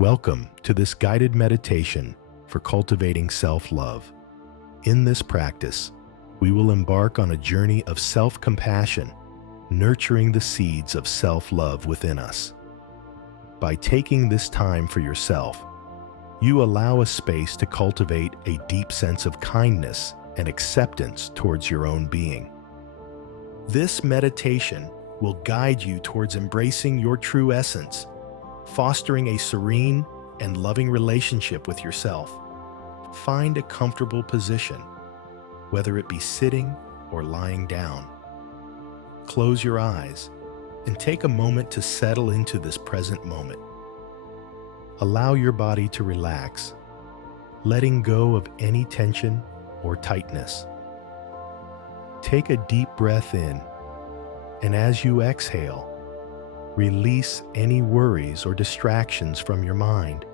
Welcome to this guided meditation for cultivating self-love. In this practice, we will embark on a journey of self-compassion, nurturing the seeds of self-love within us. By taking this time for yourself, you allow a space to cultivate a deep sense of kindness and acceptance towards your own being. This meditation will guide you towards embracing your true essence, fostering a serene and loving relationship with yourself. Find a comfortable position, whether it be sitting or lying down. Close your eyes and take a moment to settle into this present moment. Allow your body to relax, letting go of any tension or tightness. Take a deep breath in, and as you exhale, release any worries or distractions from your mind.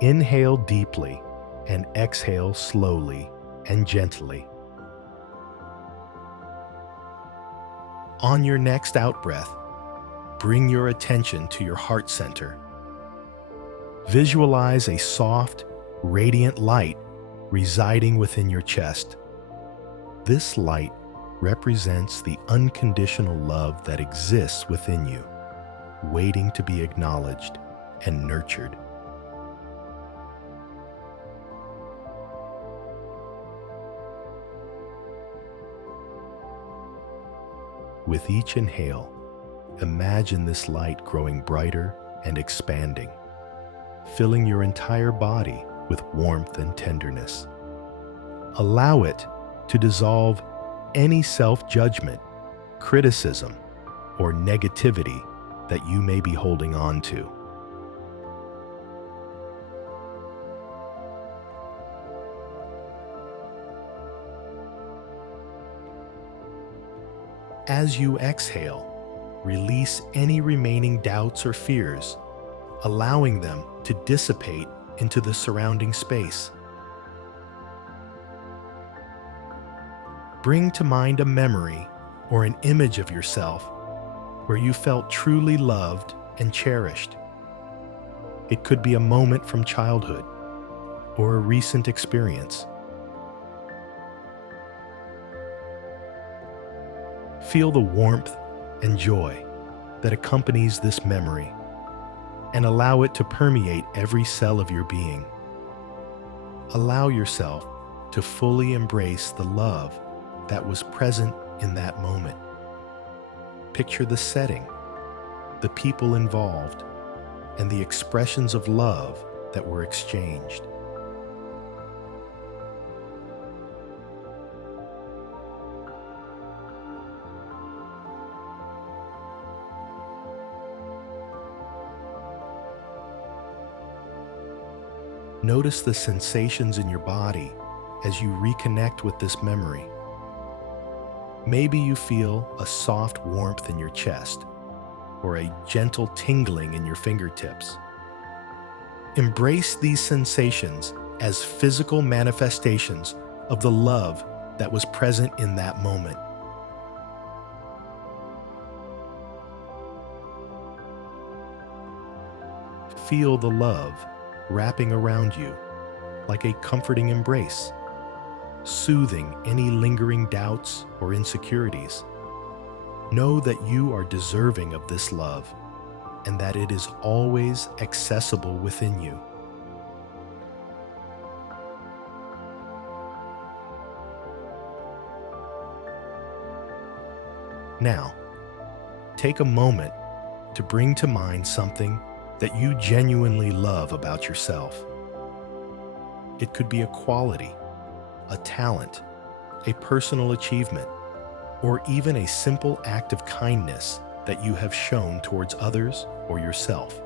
Inhale deeply and exhale slowly and gently. On your next out-breath, bring your attention to your heart center. Visualize a soft, radiant light residing within your chest. This light represents the unconditional love that exists within you, waiting to be acknowledged and nurtured. With each inhale, imagine this light growing brighter and expanding, filling your entire body with warmth and tenderness. Allow it to dissolve any self-judgment, criticism, or negativity that you may be holding on to. As you exhale, release any remaining doubts or fears, allowing them to dissipate into the surrounding space. Bring to mind a memory or an image of yourself where you felt truly loved and cherished. It could be a moment from childhood or a recent experience. Feel the warmth and joy that accompanies this memory and allow it to permeate every cell of your being. Allow yourself to fully embrace the love that was present in that moment. Picture the setting, the people involved, and the expressions of love that were exchanged. Notice the sensations in your body as you reconnect with this memory. Maybe you feel a soft warmth in your chest or a gentle tingling in your fingertips. Embrace these sensations as physical manifestations of the love that was present in that moment. Feel the love wrapping around you like a comforting embrace, soothing any lingering doubts or insecurities. Know that you are deserving of this love and that it is always accessible within you. Now, take a moment to bring to mind something that you genuinely love about yourself. It could be a quality, a talent, a personal achievement, or even a simple act of kindness that you have shown towards others or yourself.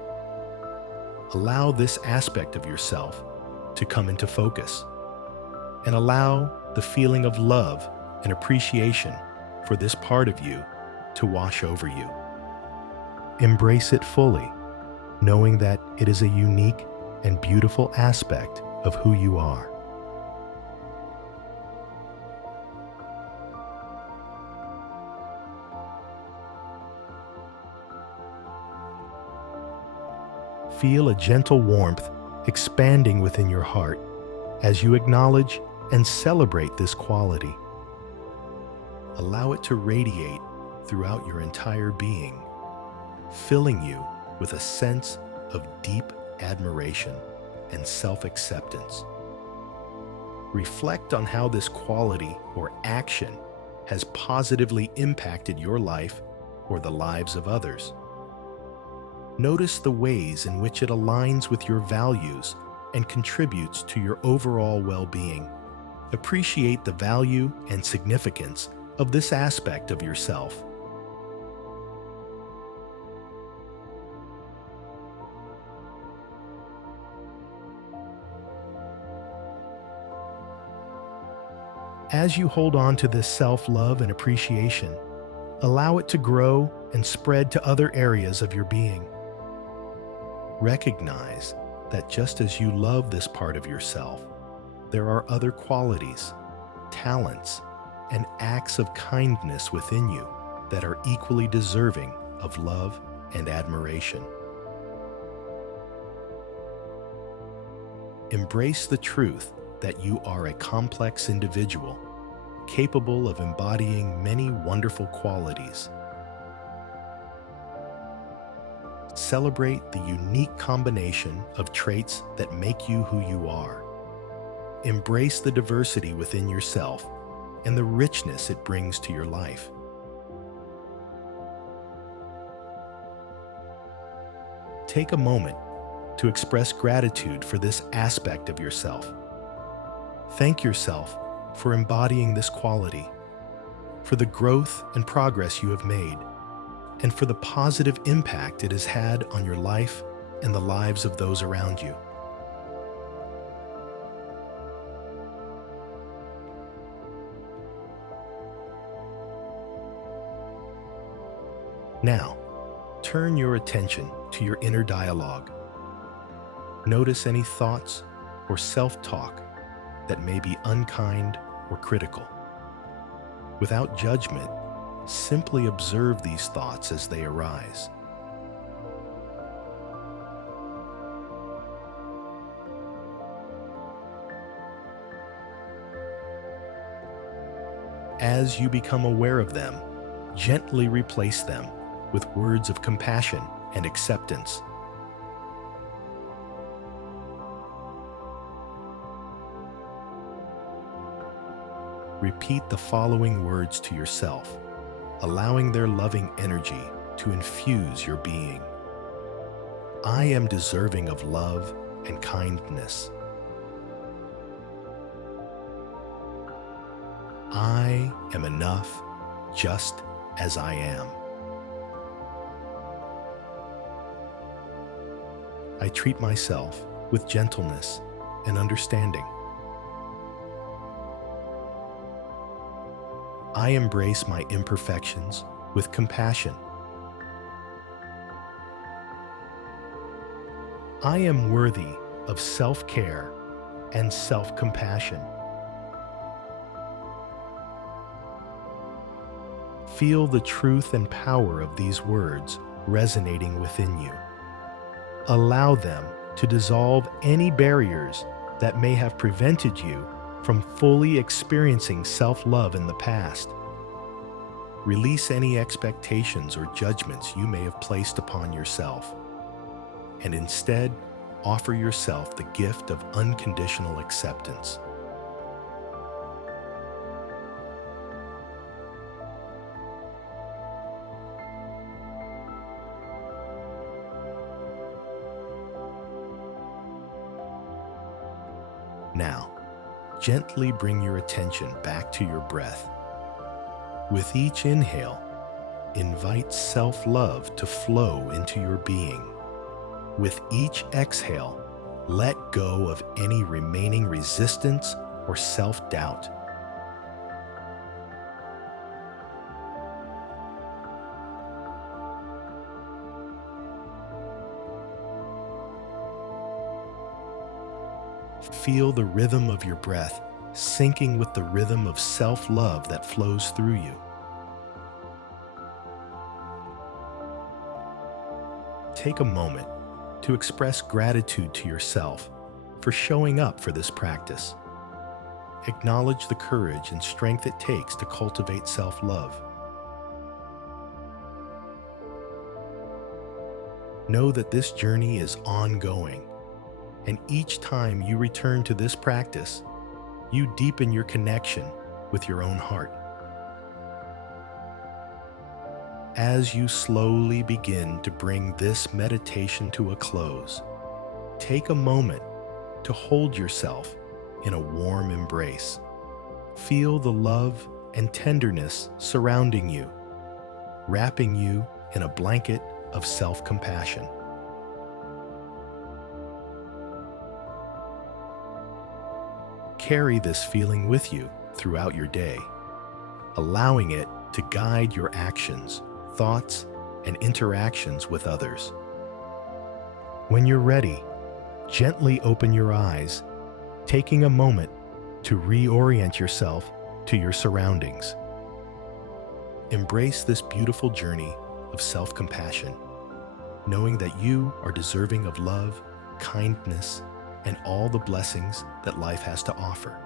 Allow this aspect of yourself to come into focus, and allow the feeling of love and appreciation for this part of you to wash over you. Embrace it fully, knowing that it is a unique and beautiful aspect of who you are. feel a gentle warmth expanding within your heart as you acknowledge and celebrate this quality. Allow it to radiate throughout your entire being, filling you with a sense of deep admiration and self-acceptance. Reflect on how this quality or action has positively impacted your life or the lives of others. Notice the ways in which it aligns with your values and contributes to your overall well-being. Appreciate the value and significance of this aspect of yourself. As you hold on to this self-love and appreciation, allow it to grow and spread to other areas of your being. Recognize that just as you love this part of yourself, there are other qualities, talents, and acts of kindness within you that are equally deserving of love and admiration. Embrace the truth that you are a complex individual, capable of embodying many wonderful qualities. Celebrate the unique combination of traits that make you who you are. Embrace the diversity within yourself and the richness it brings to your life. Take a moment to express gratitude for this aspect of yourself. Thank yourself for embodying this quality, for the growth and progress you have made, and for the positive impact it has had on your life and the lives of those around you. Now, turn your attention to your inner dialogue. Notice any thoughts or self-talk that may be unkind or critical. Without judgment, simply observe these thoughts as they arise. As you become aware of them, gently replace them with words of compassion and acceptance. Repeat the following words to yourself, allowing their loving energy to infuse your being. I am deserving of love and kindness. I am enough just as I am. I treat myself with gentleness and understanding. I embrace my imperfections with compassion. I am worthy of self-care and self-compassion. Feel the truth and power of these words resonating within you. Allow them to dissolve any barriers that may have prevented you from fully experiencing self-love in the past. Release any expectations or judgments you may have placed upon yourself, and instead offer yourself the gift of unconditional acceptance. Now, gently bring your attention back to your breath. With each inhale, invite self-love to flow into your being. With each exhale, let go of any remaining resistance or self-doubt. Feel the rhythm of your breath syncing with the rhythm of self-love that flows through you. Take a moment to express gratitude to yourself for showing up for this practice. Acknowledge the courage and strength it takes to cultivate self-love. Know that this journey is ongoing, and each time you return to this practice, you deepen your connection with your own heart. As you slowly begin to bring this meditation to a close, take a moment to hold yourself in a warm embrace. Feel the love and tenderness surrounding you, wrapping you in a blanket of self-compassion. Carry this feeling with you throughout your day, allowing it to guide your actions, thoughts, and interactions with others. When you're ready, gently open your eyes, taking a moment to reorient yourself to your surroundings. Embrace this beautiful journey of self-compassion, knowing that you are deserving of love, kindness, and all the blessings that life has to offer.